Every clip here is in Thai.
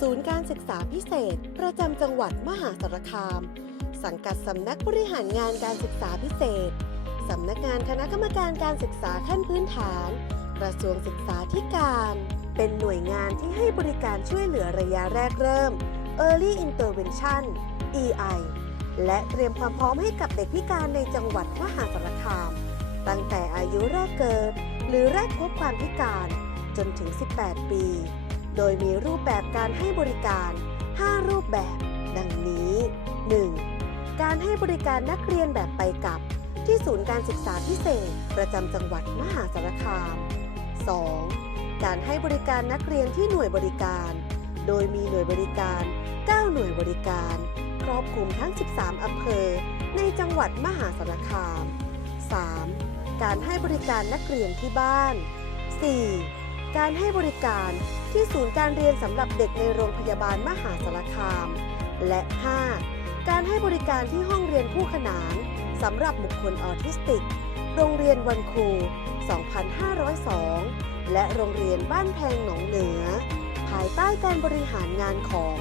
ศูนย์การศึกษาพิเศษ ประจำจังหวัดมหาสารคาม สังกัดสำนักบริหารงานการศึกษาพิเศษ สำนักงานคณะกรรมการการศึกษาขั้นพื้นฐาน กระทรวงศึกษาธิการ เป็นหน่วยงานที่ให้บริการช่วยเหลือระยะแรกเริ่ม Early Intervention EI และเตรียมความพร้อมให้กับเด็กพิการในจังหวัดมหาสารคาม ตั้งแต่อายุแรกเกิด หรือแรกพบความพิการจนถึง 18 ปี โดยมีรูปแบบการให้บริการ 5 รูปแบบ ดังนี้ 1. การให้บริการนักเรียนแบบไปกลับ ที่ศูนย์การศึกษาพิเศษ ประจำจังหวัดมหาสารคาม 2. การให้บริการนักเรียนที่หน่วยบริการ โดยมีหน่วยบริการ 9 หน่วยบริการ ครอบคลุมทั้ง 13 อำเภอ ในจังหวัดมหาสารคาม 3. การให้บริการนักเรียนที่บ้าน 4. การให้บริการที่ศูนย์การเรียนสำหรับเด็กในโรงพยาบาลมหาสารคาม และ 5. การให้บริการที่ห้องเรียนคู่ขนานสำหรับบุคคลออทิสติก โรงเรียนวันครู 2502 และโรงเรียนบ้านแพงหนองเหนือ ภายใต้การบริหารงานของ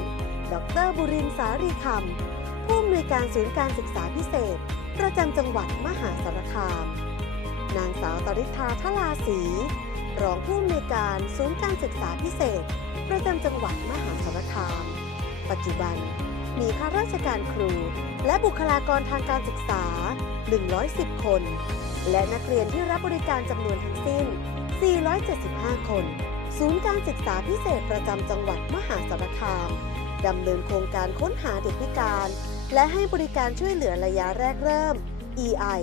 ดรบุรินสารีคำผู้อำนวยการศูนย์การศึกษาพิเศษ ประจำจังหวัดมหาสารคาม นางสาวตริธาทลาศรี รองผู้อำนวยการศูนย์การศึกษาพิเศษ ประจำจังหวัดมหาสารคาม ปัจจุบันมีข้าราชการครู และบุคลากรทางการศึกษา 110 คน และนักเรียนที่รับบริการจำนวนทั้งสิ้น 475 คน ศูนย์การศึกษาพิเศษประจำจังหวัดมหาสารคามดำเนินโครงการค้นหาเด็กพิการ และให้บริการช่วยเหลือระยะแรกเริ่ม EI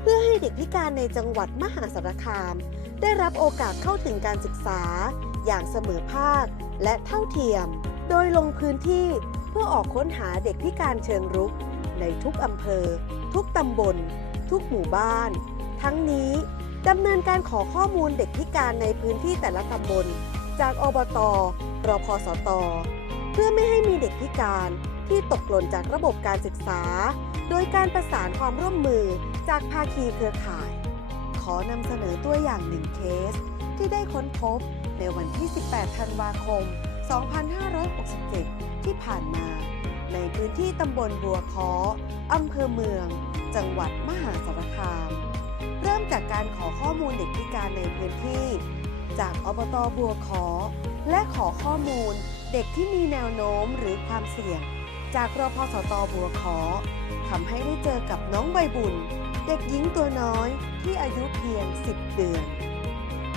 เพื่อให้เด็กพิการในจังหวัดมหาสารคาม ได้รับโอกาสเข้าถึงการศึกษา อย่างเสมอภาคและเท่าเทียม โดยลงพื้นที่เพื่อออกค้นหาเด็กพิการเชิงรุก ในทุกอำเภอ ทุกตำบล ทุกหมู่บ้าน ทั้งนี้ดำเนินการขอข้อมูลเด็กพิการในพื้นที่แต่ละตำบล จากอบตรพสต เพื่อไม่ให้มีเด็กพิการที่ตกหล่นจากระบบการศึกษา โดยการประสานความร่วมมือจากภาคีเครือข่าย ขอนำเสนอตัวอย่างหนึ่งเคส ที่ได้ค้นพบในวันที่ 18 ธันวาคม 2567 ที่ผ่านมา ในพื้นที่ตำบลบัวคออำเภอเมือง จังหวัดมหาสารคาม เริ่มจากการขอข้อมูลเด็กพิการในพื้นที่ จากอบตบัวคอและขอข้อมูลเด็กที่มีแนวโน้มหรือความเสี่ยง จากรพสตบัวคอทำให้ได้เจอกับน้องใบบุญ เด็กหญิงตัวน้อยที่อายุเพียง 10 เดือน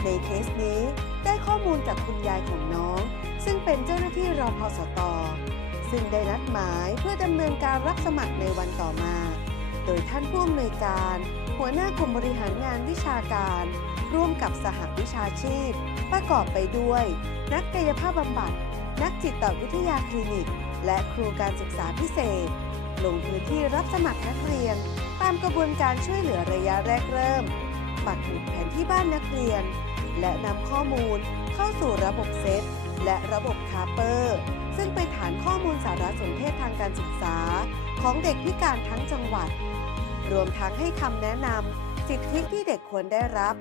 ในเคสนี้ได้ข้อมูลจากคุณยายของน้อง ซึ่งเป็นเจ้าหน้าที่รอพสตซึ่งได้นัดหมายเพื่อดำเนินการรับสมัครในวันต่อมา โดยท่านผู้อำนวยการ หัวหน้ากลุ่มบริหารงานวิชาการ ร่วมกับสหวิชาชีพ ประกอบไปด้วย นักกายภาพบำบัด นักจิตวิทยาคลินิก และครูการศึกษาพิเศษ ลงพื้นที่รับสมัครนักเรียน ตามกระบวนการช่วยเหลือระยะแรกเริ่ม ปักหมุดแผนที่บ้านนักเรียน และนำข้อมูลเข้าสู่ระบบเซตและระบบคาเปอร์ ซึ่งเป็นฐานข้อมูลสารสนเทศทางการศึกษา ของเด็กพิการทั้งจังหวัด รวมทั้งให้คำแนะนำสิทธิที่เด็กควรได้รับ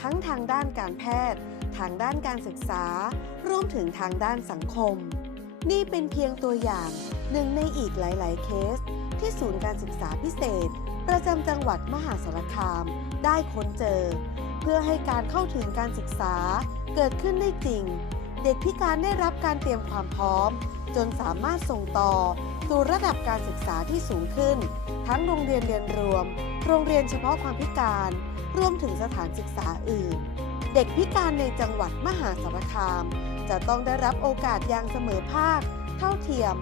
ทั้งทางด้านการแพทย์ ทางด้านการศึกษารวมถึงทางด้านสังคม นี่เป็นเพียงตัวอย่างหนึ่งในอีกหลาย ๆ เคส ที่ศูนย์การศึกษาพิเศษ ประจำจังหวัดมหาสารคาม ได้ค้นเจอ เพื่อให้การเข้าถึงการศึกษาเกิดขึ้นได้จริง เด็กพิการได้รับการเตรียมความพร้อม จนสามารถส่งต่อสู่ระดับการศึกษาที่สูงขึ้น ทั้งโรงเรียนเรียนรวม โรงเรียนเฉพาะความพิการ รวมถึงสถานศึกษาอื่น เด็กพิการในจังหวัดมหาสารคาม จะต้องได้รับโอกาสอย่างเสมอภาค เท่าเทียม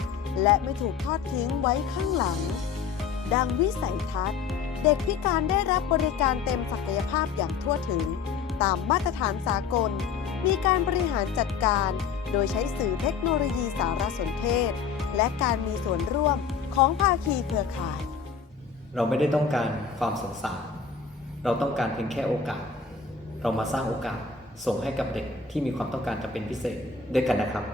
และไม่ถูกทอดทิ้งไว้ข้างหลัง ดังวิสัยทัศน์ เด็กพิการได้รับบริการเต็มศักยภาพอย่างทั่วถึง ตามมาตรฐานสากล มีการบริหารจัดการ โดยใช้สื่อเทคโนโลยีสารสนเทศ และการมีส่วนร่วมของภาคีเครือข่าย เราไม่ได้ต้องการความสงสาร เราต้องการเพียงแค่โอกาส เรามาสร้างโอกาส ส่งให้กับเด็กที่มีความต้องการจะเป็นพิเศษด้วยกันนะครับ